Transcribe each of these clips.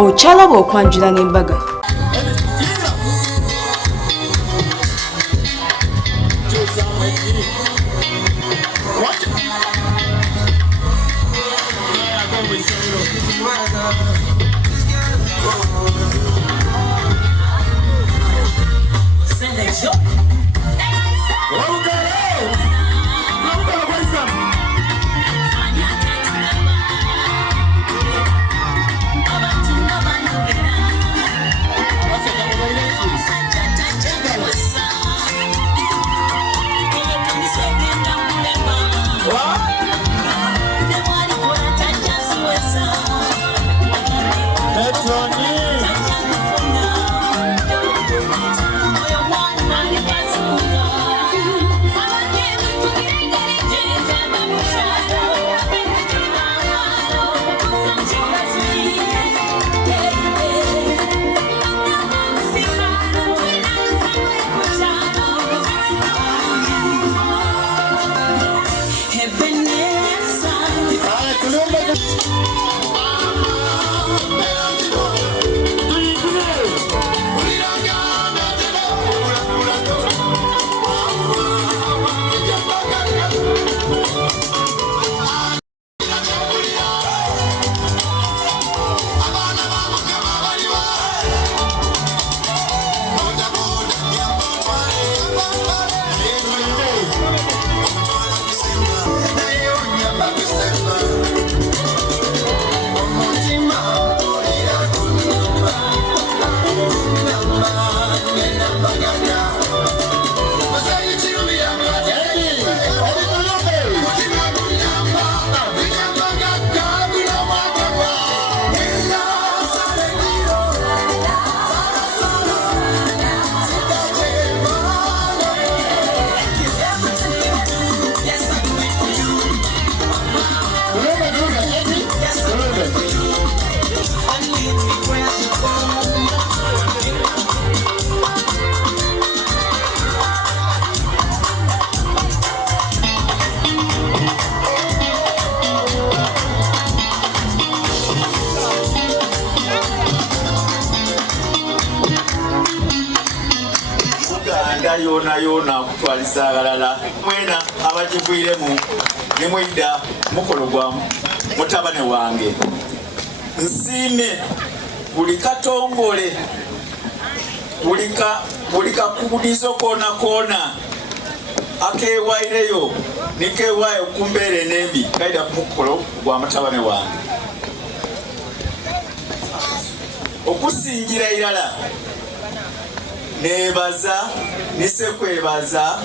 okyalaba okwanjula n'embaga. yona kutwaliza abalala mwena abagivuiremu ne mwida mukolo gwa mutabane wange nsiime buli katongole buli kakubulizo koona akewaireyo nikewayo kumbeera enembi kaida ku mukolo gwa mutabane wange okusingira irala nebaza nisekwebaza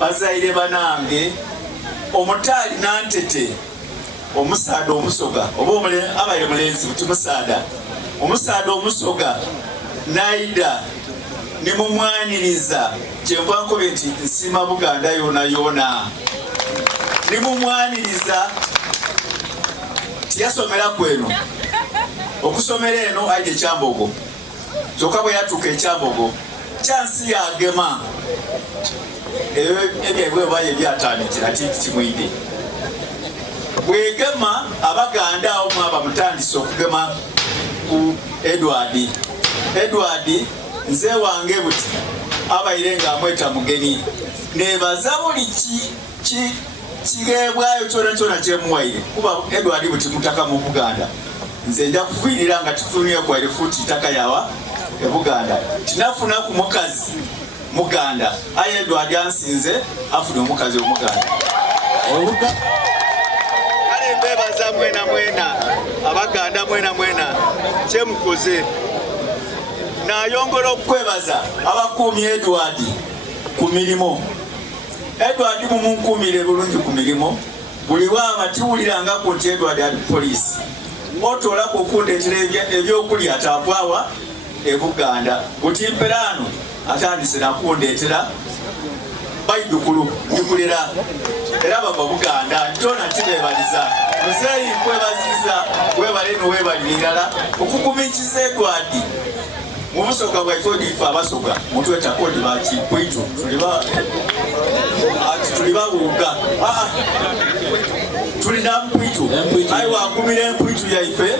bazaire banange omutali nantete omusaada omusoga oba abaire mulenzi buti musaada omusaada omusoga naida nimumwaniriza kyenva nkobe nti nsima Buganda yona nimumwaniriza tiyasomera kweno okusomera eno aide ekyambogo kyokka bwe yatuuka ekyambogo kyansi yagema ebyebwe baye ebyatandikira kimwide bwegema Abaganda awo mwaba mutandise okugema ku Edward nze wange buti abaire nga amweta mugeni nebaza buli kigebwayo kyona kyemuwaire kuba Edward buti mutaka mu Buganda nze nja kufiirira nga tufunye kwa elifuti taka yawa e Buganda tinafuna ku mukazi Muganda aye Edward ansinze afuna omukazi Omuganda kale mbebaza mwena Abaganda mwena kyemukoze nayongera okwebaza abakuumi Edward ku mirimo Edward mumunkumire bulungi ku mirimo buli waaba tiwuliranga ku nti Edward ali poliisi otola kukundetera ebyokulya atavaawa e Buganda butimperano atandise nakundetera baidukulu ndikulira era baba Buganda ntona kibebaliza muzeyi kwebaziza webaleno webalirala okukumikiza Edward mu busoga bwaife ife abasoga mutweta kodi bakikwitu tuliba buuga tulina mpwitu ayi wakumira empwitu yaife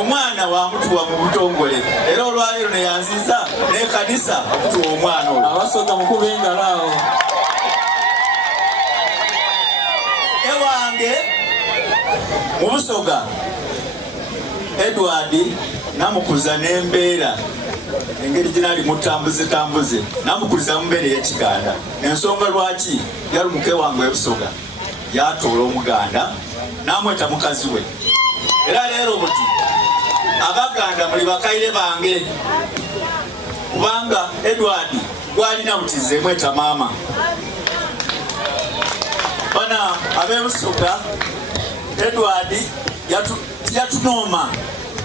omwana mwana wamutuwa mu butongole era olwaleero neyanziza n'ekanisa okutuwa omwana oyo. Abasoka mukube engalo awo. Ewange mu Busoga Edward namukuza n'embeera engeri gy'ali mutambuze namukuliza mu mbeera ey'Ekiganda. Ensonga lwaki yali muke wange w'Ebusoga yatoola Omuganda namweta mukazi we. Era leero buti Abaganda muli bakaire bange kubanga Edward gwalina butize mweta maama. Bana ab'Ebusoga Edward yatunooma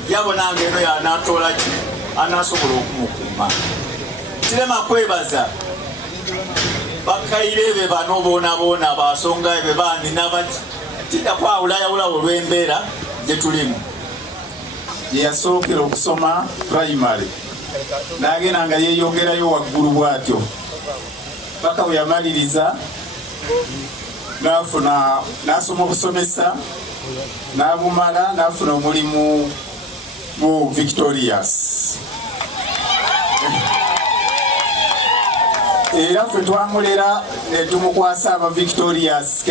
yabonanga eno yanatoola ki anasobola okumukuuma. Kirema kwebaza bakaire be bano boona basonga be bandi nabaki tida kwawulayawulawo olw'embeera gye tulimu. Yasookera okusoma primary n'agenda nga yeeyongerayo waggulu bw'atyo paka bwe yamaliriza n'asoma obusomesa n'abumala n'afuna omulimu mu Victorious. Era ffe twamulera ne tumukwasa aba Victorious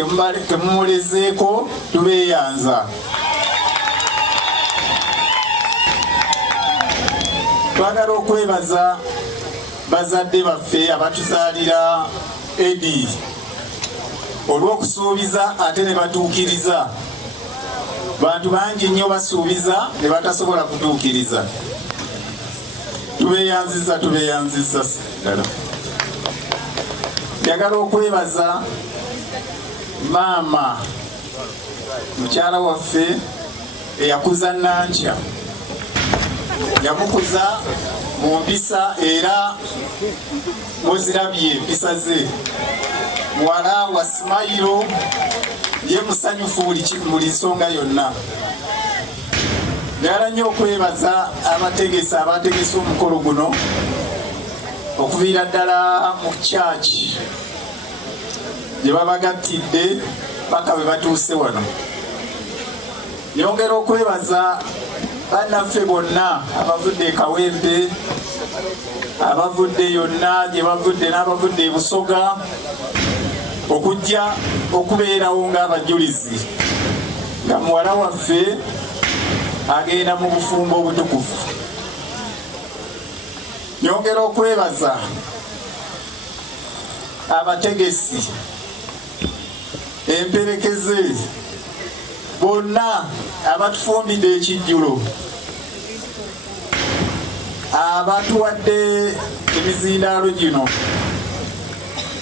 kemumulezeeko tubeeyanza. Twagala okwebaza bazadde baffe abatuzaalira Edi olw'okusuubiza ate ne batuukiriza. Bantu bangi nnyo basuubiza ne batasobola kutuukiriza. Tubeeyanziza ddala. Njagala okwebaza maama mukyala waffe eyakuza Nankya. Yamukuza mu mpisa era muzirabye empisa ze. Muwala wa Simayiro ye musanyufu buli nsonga yonna. Njagala nnyo okwebaza abategesi abategesa omukolo guno okuviira ddala mu church gye babagattidde paka bwe batuuse wano. Nyongera okwebaza bannaffe bonna abavudde e Kawempe, abavudde yonna gye bavudde n'abavudde e Busoga okujja okubeerawo ng'abajulizi nga muwala waffe agenda mu bufumbo obutukuvu. Nyongera okwebaza abategesi, emperekeze bonna abatufumbidde ekijjulo, abatuwadde emizindaalo gino,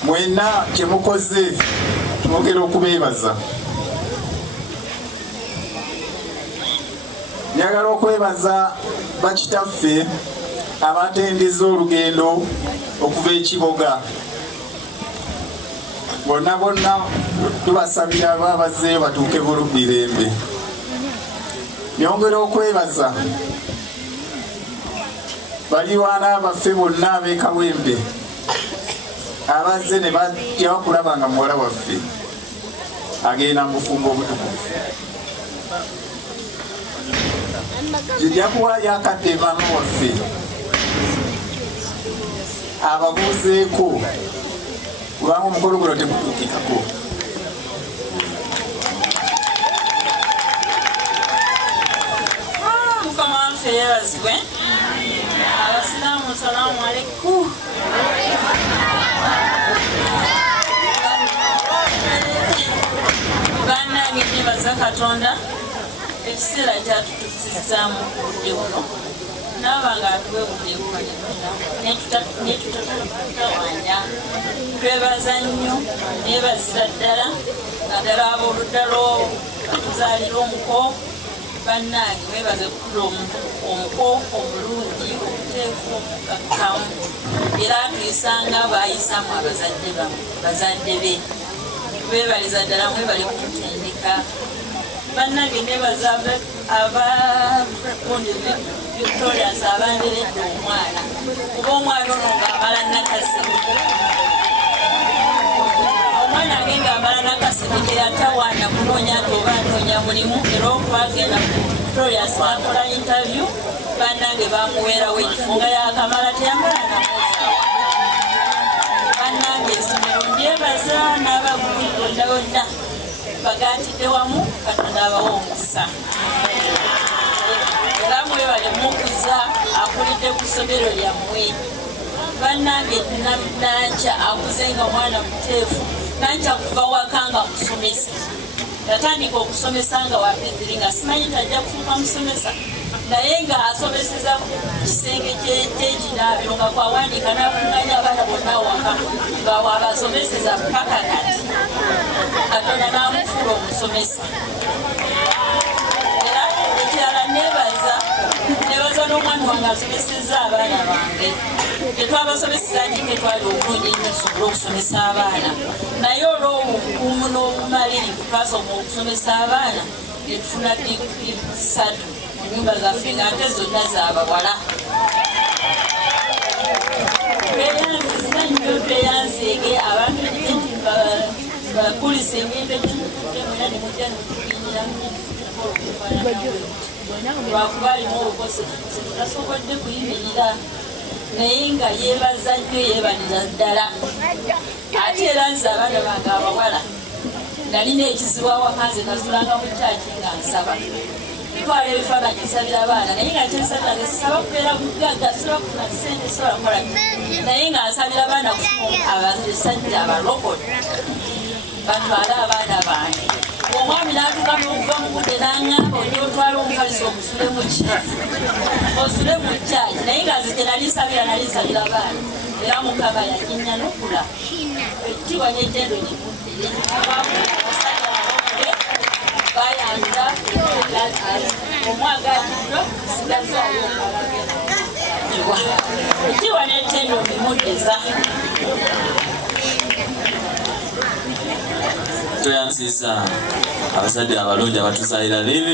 mwenna kye mukoze twogera okubeebaza. Njagala okwebaza bakitaffe abatendeza olugendo okuva e Kiboga. Bonna tubasabira abazzeeyo batuuke bulubirembe. Nyongera okwebaza balirwana baffe bonna ab'e Kawempe abazze ne bajja bakulaba nga muwala waffe agenda mu bufumbo obutukuvu. Zijja kuwaayo akadde maama waffe ababuuzeeko kubanga omukolo guno tegutuukikako. Mukama waffe yeebazibwe. Abasiraamu salaamu aleikum. Bannange nneebaza Katonda ekiseera kyatutuusizaamu obudde buno naaba nga atuweebudde netutawanya. Twebaza nnyo neebazira ddala naddala ab'oludda batuzaalira omuko. Bannange weebaze kukula omuko omulungi omuteefu omukakkamu era atuyisanga baayisaamu bazadde be. Tubeebaliza ddala mwebale kumutendeka. Bannange neebaza abakundi Victorious abanderedde omwana kuba omwana ono ng'amala nakasimu. Omwana age ng'amala nakasimu teyatawaana kunoonya ate oba anoonya mulimu era okwagenda ku Victorious akola interview bannange bamuweerawo ekifo nga yakamala teyambala namwezi bannange essomero ndyebaza n'abaguzi bonna bonna bagaatidde wamu Katonda abawa omukisa era mwebale mukuza akulidde ku ssomero lyammwe bannange Nankya akuze nga omwana muteefu Nankya kuva waka nga musomesa yatandika okusomesa nga wapiziri nga simanyi tajja kufuuka musomesa naye nga asomeseza ku kisenge kyekinaabiro nga kwawandiika n'akunganya abaana bonna waka nga wabasomeseza paka kati Katonda n'amufuula omusomesa era ekirala nebaza n'omwana wange asomeseza abaana bange tetwabasomeseza njike twali obulungi ennyo tusobole okusomesa abaana naye olw'obukuumu n'obumalirivu twasoma okusomesa abaana netufuna digiri 3 mu nnyumba zaffe ng'ate zonna zaabawala tweyanziza nnyo tweyanzeege abantu nti bakulisa engendo gyemuna ne mujja nemutukinyiramu lwakuba alimu olukosefu tasobodde kuyimirira naye nga yeebaza nnyo yeebaliza ddala ate era nze abaana bange abawala nalina ekizibu awaka nze nasulanga mu kyaki nga nsaba twala ebifaananyi nsabira abaana naye nga kyensabira nze sisaba kubeera mugagga sisobola kufuna sente sisobola kukola naye nga nsabira abaana kufuna abasajja abalokole batwale abaana bange omwami n'atuuka okuva mu budde n'aŋŋamba ojja otwala omukalisi omusule mu kyaki osule mu kyaki naye nga nze kye nali nsabira abaana era Mukama yakinnya n'okula ekitiibwa n'ettendo gimudde bayambira omwagaatiddwa sigazaayo ekitiibwa n'ettendo bimuddeza tweyansiza abazadde abalungi abatuzaalira leero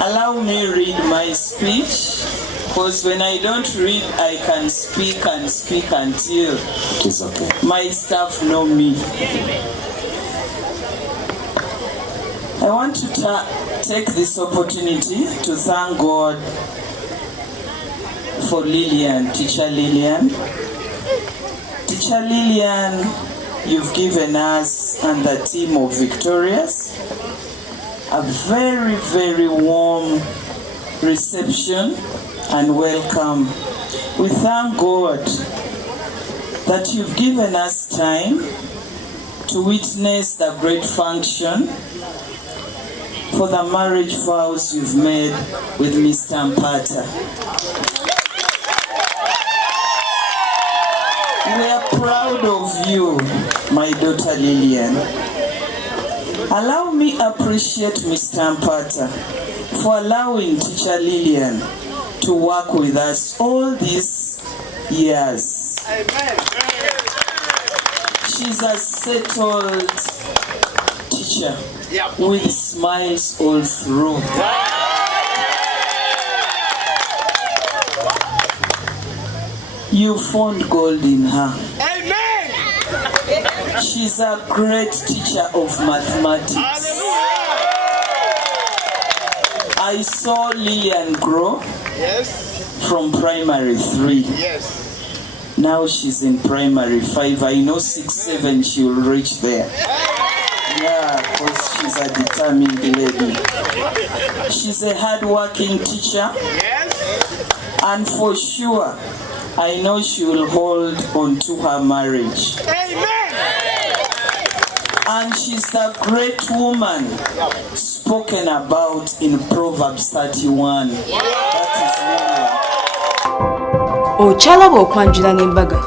Allow me read my speech, because when I don't read, I can speak and speak until my staff know me. I want to take this opportunity to thank God for Lillian, Teacher Lillian. Teacher Lillian, you've given us and the team of Victorious a very, very warm reception and welcome. We thank God that you've given us time to witness the great function for the marriage vows you've made with Mr. Mpata. We are proud of you, my daughter Lillian. Allow me appreciate Mr. Mpata for allowing Teacher Lillian to work with us all these years. She's a settled teacher with smiles all through. You found gold in her. Amen. She's a great teacher of mathematics. I saw Lillian grow from primary 3. Now she's in primary 5. I know 6, 7 she will reach there. Yeah, because she's a determined lady. She's a hard-working teacher. And for sure, I know she will hold on to her marriage. And she's the great woman spoken about in Proverbs 31. That is Lillian. Ochalaba okwanjula n'embaga.